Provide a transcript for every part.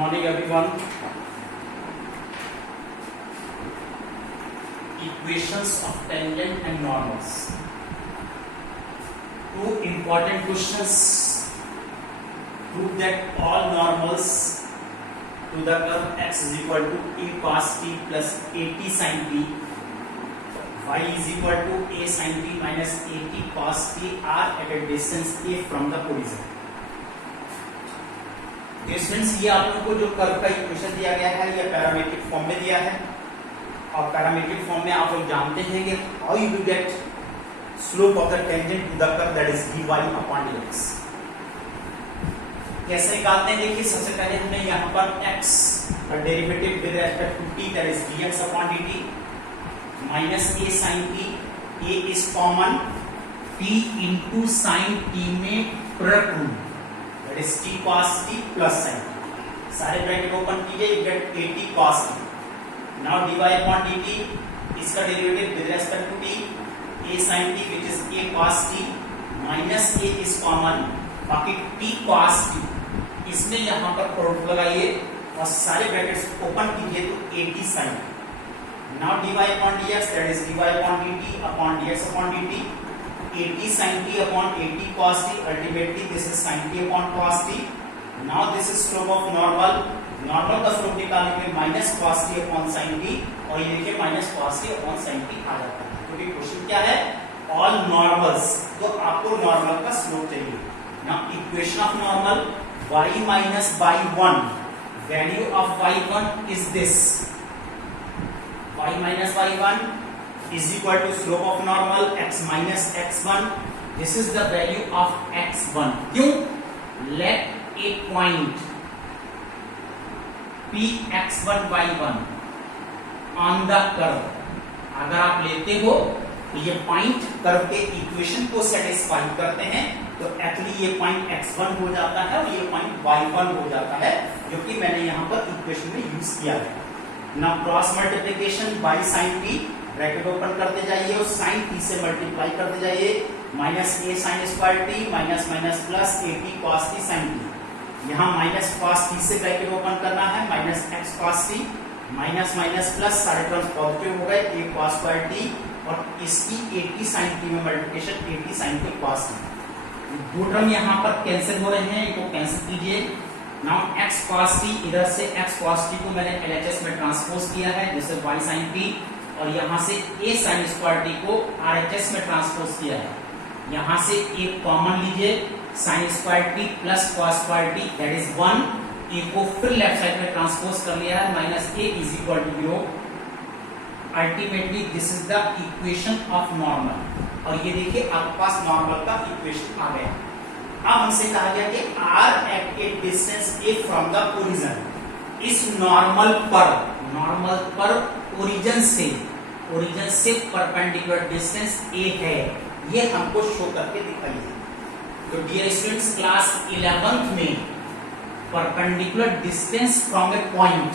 morning everyone. Equations of tangent and normals. Two important questions. Prove that all normals to the curve x is equal to a cos t plus at sin t, y is equal to a sin t minus at cos t are at a distance a from the origin. Students ये आप लोगों को जो curve का equation दिया गया है ये पैरामीट्रिक फॉर्म में दिया है और पैरामीट्रिक फॉर्म में आप लोग जानते हैं कि how you will get slope of the tangent to the curve that is dy upon dx। कैसे निकालते हैं देखिए, सबसे पहले हमने यहाँ पर x का derivative with respect to t that is dx upon dt minus a sin t, a is common, t into sin t में product rule that is t cos t plus sin t। सारे bracket open कीजिए, you get at cos t। now dy upon dt इसका derivative with respect to t, a sin t which is a cos t minus a is common, बाकी t cos t, इसमें यहाँ पर product लगाइए और सारे brackets open कीजिए तो at sin t। now dy upon dx that is dy upon dt upon dx upon dt, at sin t upon at cos t, ultimately this is sin t upon cos t। now this is slope of normal, normal का slope निकालने के लिए minus cos t upon sin t और ये देखिए minus cos t upon sin t आ जाता है, क्योंकि क्वेश्चन क्या है ऑल नॉर्मल्स, तो आपको नॉर्मल का स्लोप चाहिए। Now equation of normal y minus y1, value of y1 is this, y minus y1 is equal to slope of normal x minus x1, this is the value of x1। क्यों? let a point p x1 y1 on the curve, अगर आप लेते हो तो ये point curve के equation को satisfy करते हैं, तो एक्चुअली ये पॉइंट x1 हो जाता है और ये पॉइंट y1 हो जाता है, जो कि मैंने यहाँ पर इक्वेशन में यूज किया है। Now cross multiplication bye sin t, bracket open करते जाइए और sin t से मल्टीप्लाई करते जाइए, minus a sin square t minus minus plus at cos t sin t। यहाँ माइनस cos t से ब्रैकेट ओपन करना है, minus x cos t minus minus plus, सारे टर्म्स पॉजिटिव हो गए, a cos स्क्वायर t और इसकी at sin t में multiplication at sin t cos t। दो टर्म यहाँ पर कैंसिल हो रहे हैं, इनको कैंसिल कीजिए। नाउ x cos t, इधर से x cos t को मैंने LHS में ट्रांसपोज किया है जैसे y sin t, और यहाँ से a sin स्क्वायर t को RHS में ट्रांसपोज किया है। यहाँ से एक कॉमन लीजिए, sin square t plus cos square t that is 1, a को फिर लेफ्ट साइड में ट्रांसपोज कर लिया है, minus a is equal to 0। Ultimately this is the equation of normal, और ये देखिए आपके पास नॉर्मल का इक्वेशन आ गया। अब हमसे कहा गया कि r at a distance a from the origin, इस नॉर्मल पर ओरिजिन से परपेंडिकुलर डिस्टेंस a है, ये हमको शो करके दिखाइए। तो डियर स्टूडेंट्स, क्लास 11th में perpendicular distance from A point,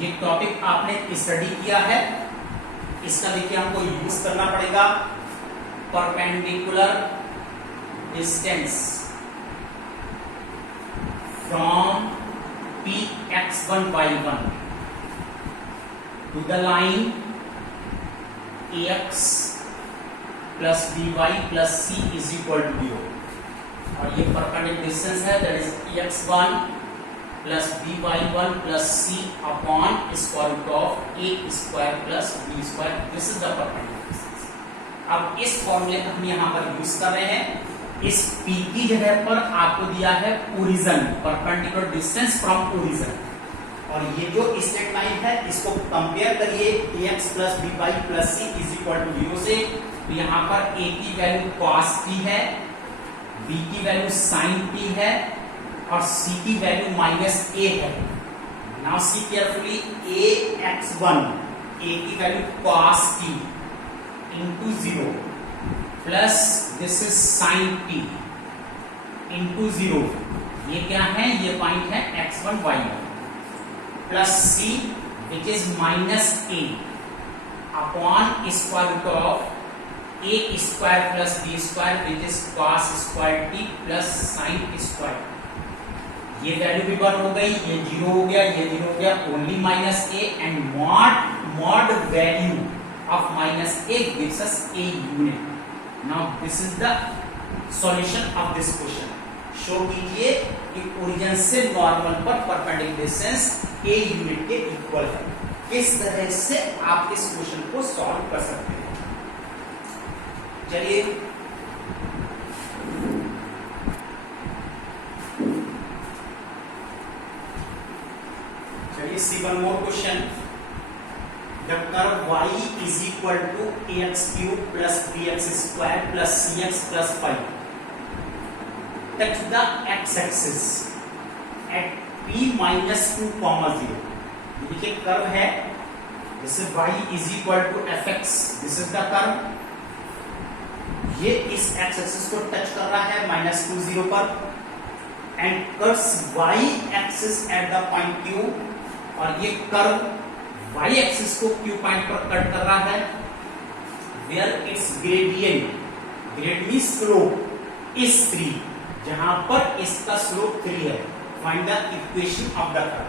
ये टॉपिक आपने स्टडी किया है, इसका देखिए हमको यूज करना पड़ेगा। Perpendicular distance from p x1 y1 to the line ax plus by plus c is equal to 0, और ये परपेंडिकुलर डिस्टेंस है that is x1 plus by1 plus c upon square root of a square plus b square, this is the perpendicular distance। अब इस फॉर्मूले को हम यहाँ पर यूज कर रहे हैं, इस p की जगह पर आपको दिया है origin, perpendicular distance from origin, और ये जो स्ट्रेट लाइन है इसको कंपेयर करिए ax plus by plus c is equal to 0 से, तो यहाँ पर a की वैल्यू cos t है, b की वैल्यू sin t है और c की वैल्यू माइनस a है। Now see carefully, ax1, a की value cos t into 0 plus this is sin t into 0, ये क्या है, ये पॉइंट है x1 y1 plus c which is minus a upon square root of a square plus b square which is cos square t plus sin square. ये value भी 1 हो गई, ये 0 हो गया, ये 0 हो गया, only minus A and mod value of minus A gives us a unit. Now this is the solution of this question. Show कीजिए कि ओरिजिन से नॉर्मल पर परपेंडिकुलर डिस्टेंस ए यूनिट के इक्वल है। किस तरह से आप इस क्वेश्चन को सॉल्व कर सकते हैं? चलिए see one more question. The curve y is equal to ax cube plus bx square plus cx plus 5 touch the x-axis at p minus 2 comma 0. देखिए कर्व है, जैसे y is equal to fx, this is the curve. ये इस x-axis को touch कर रहा है -2 0 पर and cuts y-axis at the point q, और ये कर्व y एक्सिस को Q पॉइंट पर कट कर रहा है, where its gradient, grade means slope is 3, जहां पर इसका स्लोप 3 है। Find the equation of the curve.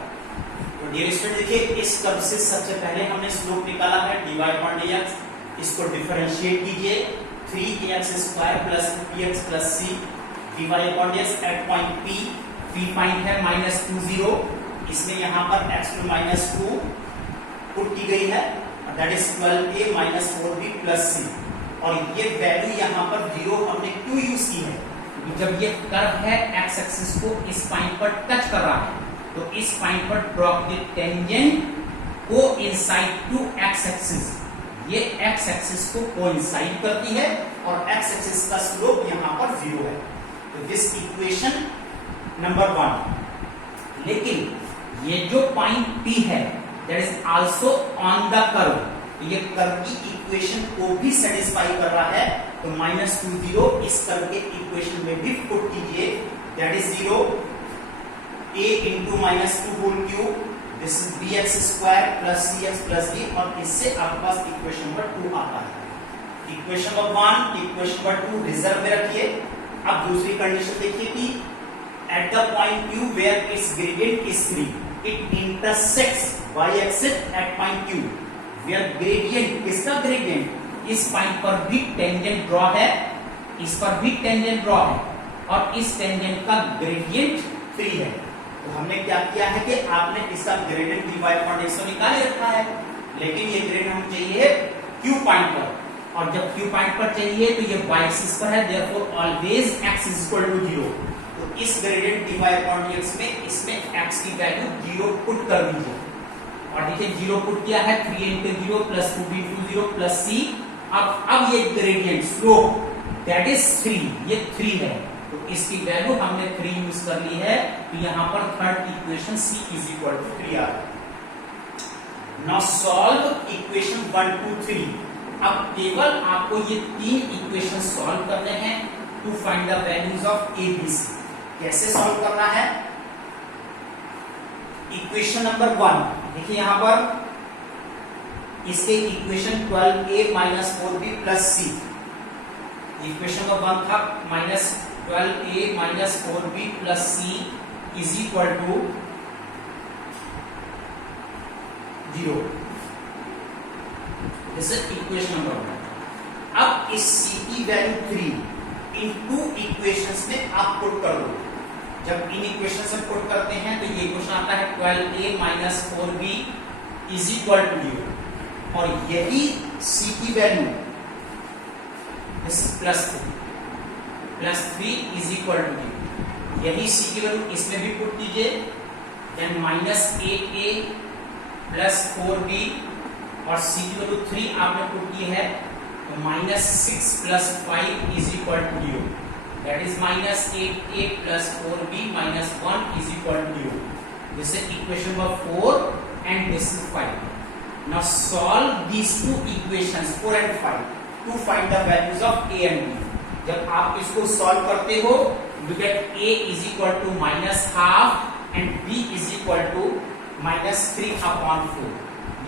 तो डियर स्टूडेंट देखिए, इस कर्व से सबसे पहले हमने स्लोप निकाला है dy/dx, इसको डिफरेंशिएट कीजिए 3ax² plus bx plus c dy/dx at point p point है -2 0, इसमें यहां पर x टू -2 पुट की गई है, that is 12a - 4b plus c, और ये वैल्यू यहां पर 0 हमने क्यों यूज की है? क्योंकि जब ये कर्व है x एक्सिस को इस पॉइंट पर टच कर रहा है, तो इस पॉइंट पर draw the tangent coincide to x axis, ये x एक्सिस को कोइंसाइड करती है और x एक्सिस का स्लोप यहां पर 0 है। तो दिस इक्वेशन नंबर 1। लेकिन ये जो पॉइंट P है that is also on the curve, तो ये कर्व की इक्वेशन को भी सेटिस्फाई कर रहा है, तो -2 0 इस कर्व के इक्वेशन में भी पुट कीजिए, that is 0 a into -2 whole cube, this is bx² plus cx plus d, और इससे आपके पास इक्वेशन नंबर 2 आता है। Equation number 1, equation number 2 reserve में रखिए। अब दूसरी कंडीशन देखिए कि at the point Q where its gradient is 3, it intersects y-axis at point Q where gradient, किसका gradient? इस पॉइंट पर भी टेंजेंट ड्रॉ है, इस पर भी टेंजेंट ड्रॉ है, और इस टेंजेंट का ग्रेडियंट 3 है। तो हमने क्या किया है कि आपने इसका ग्रेडियंट dy/dx निकाल रखा है, लेकिन ये ग्रेडियंट हमें चाहिए Q पॉइंट पर, और जब Q पॉइंट पर चाहिए तो ये y-axis पर है, therefore always x is equal to 0। तो इस ग्रेडियंट dy/dx में इसमें x की वैल्यू 0 पुट कर दीजिए, और देखिए 0 पुट किया है 3 into 0 plus 2b into 0 plus c। अब ये ग्रेडियंट स्लोप दैट इज 3, ये 3 है, तो इसकी वैल्यू हमने 3 यूज कर ली है, तो यहां पर third equation c is equal to 3 आ गया। Now solve equation 1 2 3। अब केवल आपको ये 3 इक्वेशन सॉल्व करने हैं to find the values of a b c। कैसे सॉल्व करना है? इक्वेशन नंबर 1 देखिए, यहां पर इसके equation 12a - 4b plus c, equation number 1 था -12a - 4b plus c is equal to 0। This is equation number 1। अब इस c की वैल्यू 3 इन 2 इक्वेशंस में आप पुट कर दो। जब इन इक्वेशन से पुट करते हैं तो ये इक्वेशन आता है 12a - 4b is equal to 0, और यही c की वैल्यू +3 इज इक्वल टू 0, यही c की वैल्यू इसमें भी पुट कीजिए, देन -8a प्लस 4b, और c की वैल्यू 3 आपने पुट की है, तो -6 plus 5 is equal to 0, that is -8a plus 4b minus 1 is equal to 0. This is equation number 4 and this is 5. Now solve these two equations 4 and 5 to find the values of a and b. जब आप इसको solve करते हो, you get a is equal to -12 and b is equal to -3/4.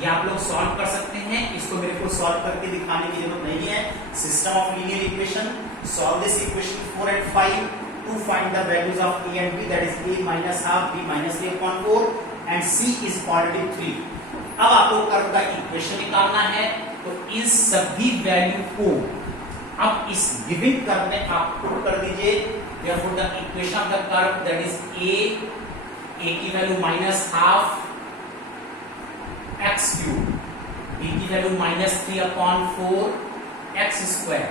ये आप लोग solve कर सकते हैं, इसको मेरे को सॉल्व करके दिखाने की जरूरत नहीं है। System of linear equation, solve this equation 4 and 5 to find the values of a and b, that is a minus half, b minus a upon 4 and c is already 3. अब आपको कर्व का equation निकालना है, तो इन सभी value को अब इस गिवन कर्व में आप पुट कर दीजिए. Therefore the equation of the curve, that is a की value minus half x cube, b की value minus 3 upon 4 x square,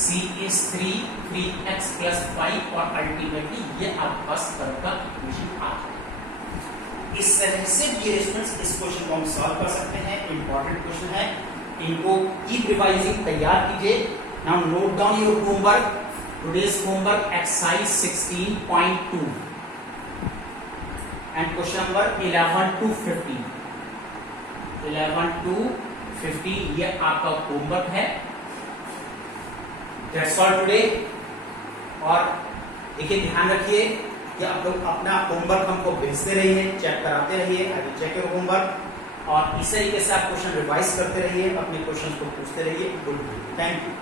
c is 3x plus 5 और अल्टीमेटली ये आपके पास कर्व का इक्वेशन आ गया. इस तरह से ये स्टूडेंट्स इस क्वेश्चन को हम सॉल्व कर सकते हैं. इंपॉर्टेंट क्वेश्चन है, इनको कीप रिवाइजिंग, तैयार कीजिए. Now note down your homework. Today's homework exercise 16.2 and question number 11 to 15. 11 to 15 ये आपका होमवर्क है. That's all today. और देखिए, ध्यान रखिए कि आप लोग अपना होमवर्क हमको भेजते रहिए, चेक कराते रहिए. I will check your homework और इस तरीके से आप क्वेश्चन रिवाइज करते रहिए, अपने क्वेश्चन को पूछते रहिए. गुड. Thank you.